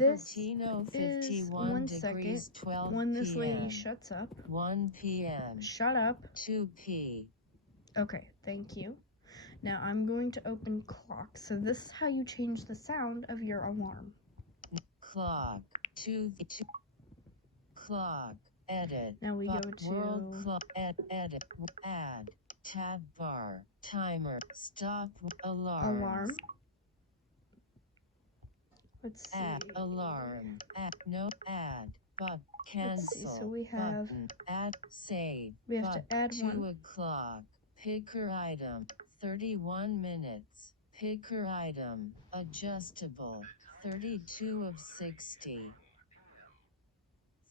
This Cupertino, is 51 1 degrees, second 12 when this lady p.m. shuts up. 1 p.m. Shut up. 2 p. Okay, thank you. Now I'm going to open clock. So this is how you change the sound of your alarm. Clock. 2 clock. Edit. Now we go to world clock. Edit. Add. Tab bar. Timer. Stop. Alarms. Let's see. Add. Alarm. Add. No. Add. But cancel. Let's see. So we have button. Add. Save. we have to add 2 one. o'clock. Picker item. 31 minutes. Picker item. Adjustable. 32 of 60.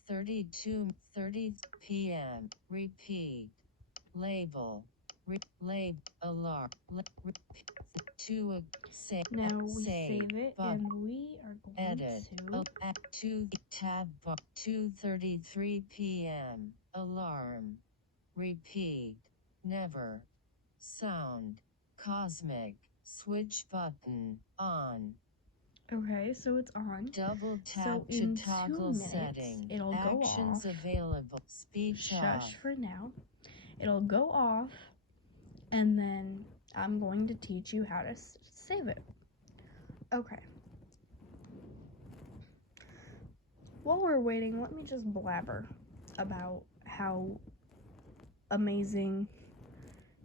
30 p.m. Repeat. Label. Alarm. 2 save. Now we save save it and we are going edit. to 2 tab bar. 2:33 p.m. Alarm. Repeat. Never. Sound. Cosmic. Switch button. On. Okay, so it's on. Double tap So to in toggle 2 minutes, setting. it'll Actions go off. available. Speech Shush off. for now. It'll go off, and then I'm going to teach you how to save it. Okay. While we're waiting, let me just blabber about how amazing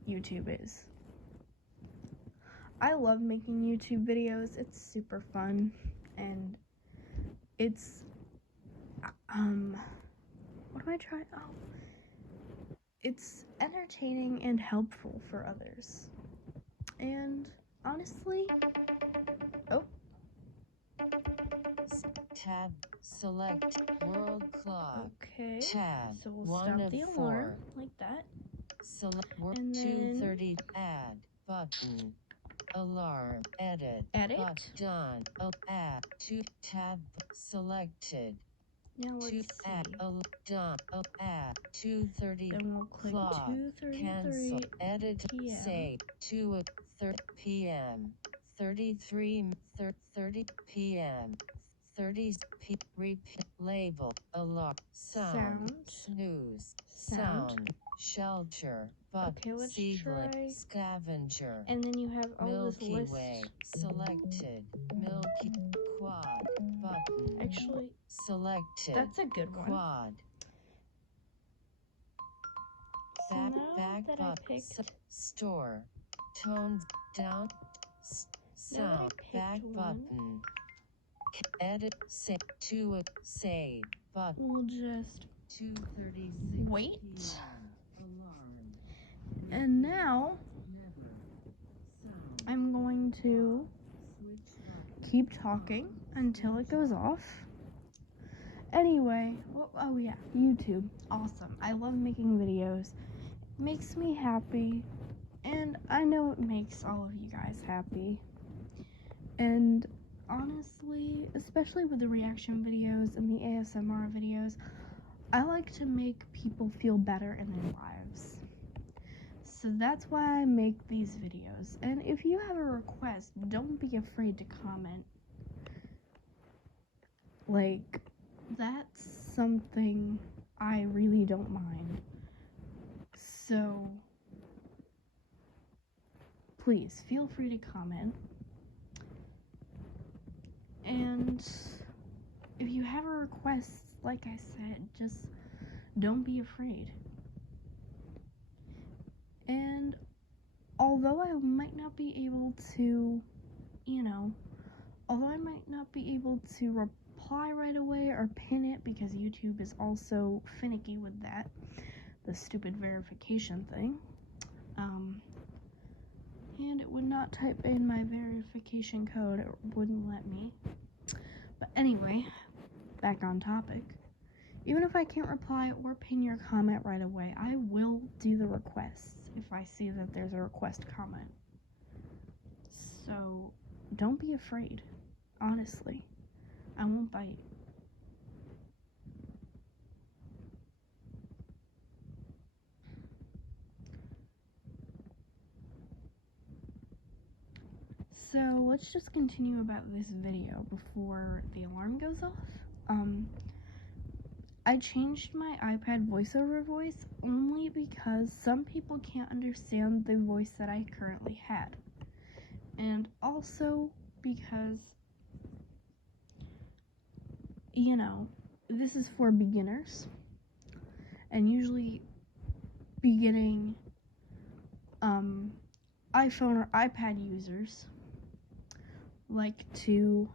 YouTube is. I love making YouTube videos. It's super fun, and it's what am I trying? Oh, it's entertaining and helpful for others. And honestly, Tab. Select world clock. okay. Tab. So we'll 1 stop of the 4. alarm like that. Select world. And then 2:30. Add button. Alarm. Edit. Edit. Done. Add. 2 tab. Selected. Now let's 2 see. add. Done. Add. 2:30. Then we'll click Clock. 2:33 Cancel. Edit. p.m. Save. 2:30 p.m. 33 30 p.m. 30 p. Repeat. Label. Alarm. Sound. Snooze. Sound. Shelter. Okay, let's Seedling. try. Scavenger. And then you have all Milky this list. Way. Selected. Milky. Quad. Button. Actually, Selected. that's a good one. Quad. So now that I picked, Store. Tones down. Sound. Back one, button. Edit. Save. Save. Button. we'll just 2:36 wait. Alarm. And now I'm going to keep talking until it goes off. Anyway, oh yeah, YouTube. Awesome. I love making videos. It makes me happy. And I know it makes all of you guys happy. And honestly, especially with the reaction videos and the ASMR videos, I like to make people feel better in their lives. So that's why I make these videos. And if you have a request, don't be afraid to comment. Like, that's something I really don't mind. So, please, feel free to comment. And if you have a request, like I said, just don't be afraid. And although I might not be able to, reply right away or pin it, because YouTube is also finicky with that, the stupid verification thing. And it would not type in my verification code, it wouldn't let me. But anyway, back on topic. Even if I can't reply or pin your comment right away, I will do the requests if I see that there's a request comment. So don't be afraid. Honestly, I won't bite. So let's just continue about this video before the alarm goes off. I changed my iPad voiceover voice only because some people can't understand the voice that I currently had. And also because, you know, this is for beginners. And usually beginning iPhone or iPad users like to,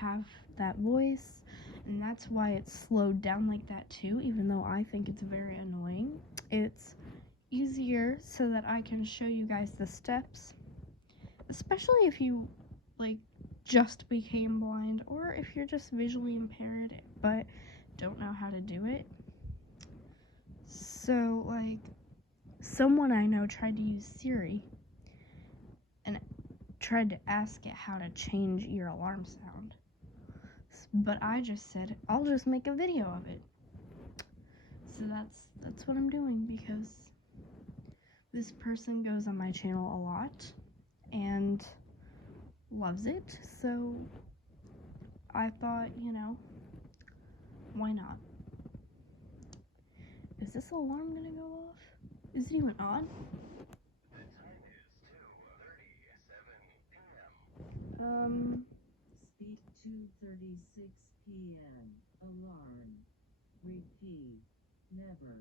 have that voice, and that's why it's slowed down like that too, even though I think it's very annoying. It's easier so that I can show you guys the steps, especially if you just became blind, or if you're just visually impaired but don't know how to do it. So someone I know tried to use Siri and tried to ask it how to change your alarm sound. But I just said, I'll just make a video of it. So that's what I'm doing, because this person goes on my channel a lot and loves it. So I thought, why not? Is this alarm gonna go off? Is it even on? The time is 2:37 p.m. Speak 2:36 p.m. Alarm. Repeat. Never.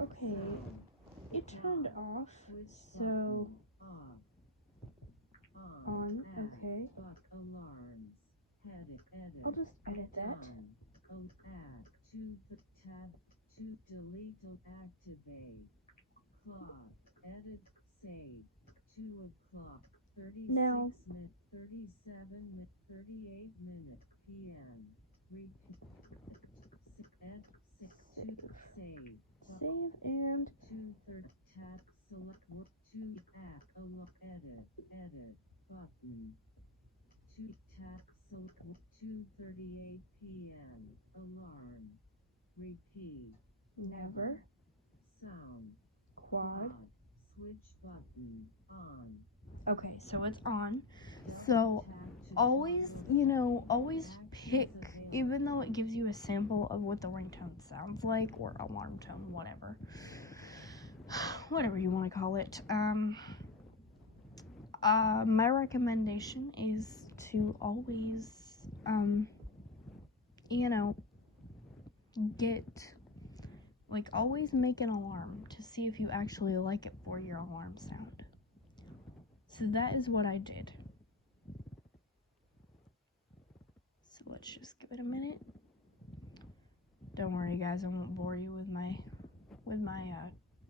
Okay, it turned off, so Off. on, okay. Buck alarms. Edit. I'll just edit that. Add. Tab. Delete. Activate. Clock. Edit. Save. 2 o'clock. 36 Now, minutes. 37 minutes. 38 minutes. p.m. Repeat. Save. Save. Save and 2/3 tab. Select work. 2 app. Edit. Button. 2 tab. Select work. 2:38 p.m. Alarm. Repeat. never. Sound. Quad. Switch button. On. Okay, so it's on. So always pick, even though it gives you a sample of what the ringtone sounds like, or alarm tone, whatever you want to call it. My recommendation is to always, always make an alarm to see if you actually like it for your alarm sound. So that is what I did. So let's just give it a minute. Don't worry, guys, I won't bore you with my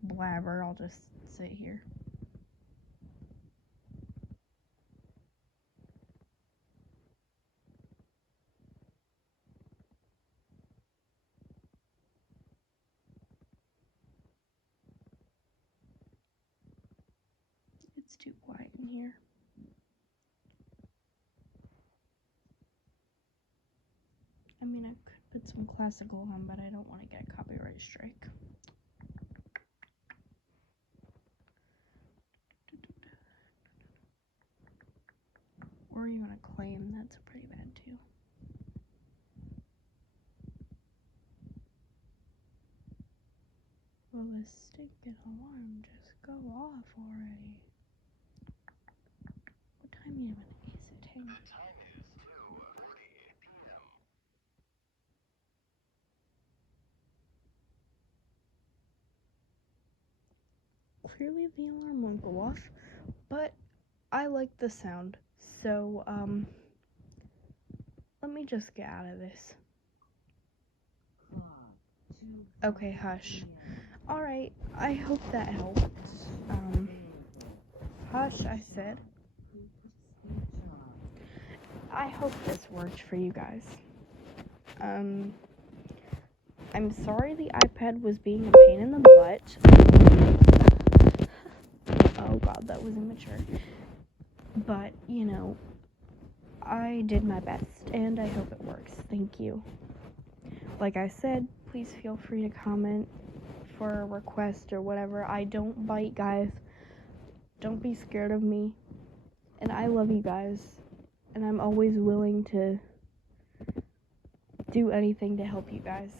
blabber. I'll just sit here. It's too quiet in here. I mean, I could put some classical on, but I don't want to get a copyright strike. Or even a claim, that's pretty bad too. Will this stinking alarm just go off already? What time even is it? Hang on. The time is 2:48 p.m. Clearly the alarm won't go off, but I like the sound, so let me just get out of this. Okay, hush. Alright, I hope that helped. Hush, I said. I hope this worked for you guys. I'm sorry the iPad was being a pain in the butt. Oh god, that was immature. But, I did my best, and I hope it works. Thank you. Like I said, please feel free to comment for a request or whatever. I don't bite, guys. Don't be scared of me. And I love you guys. and I'm always willing to do anything to help you guys.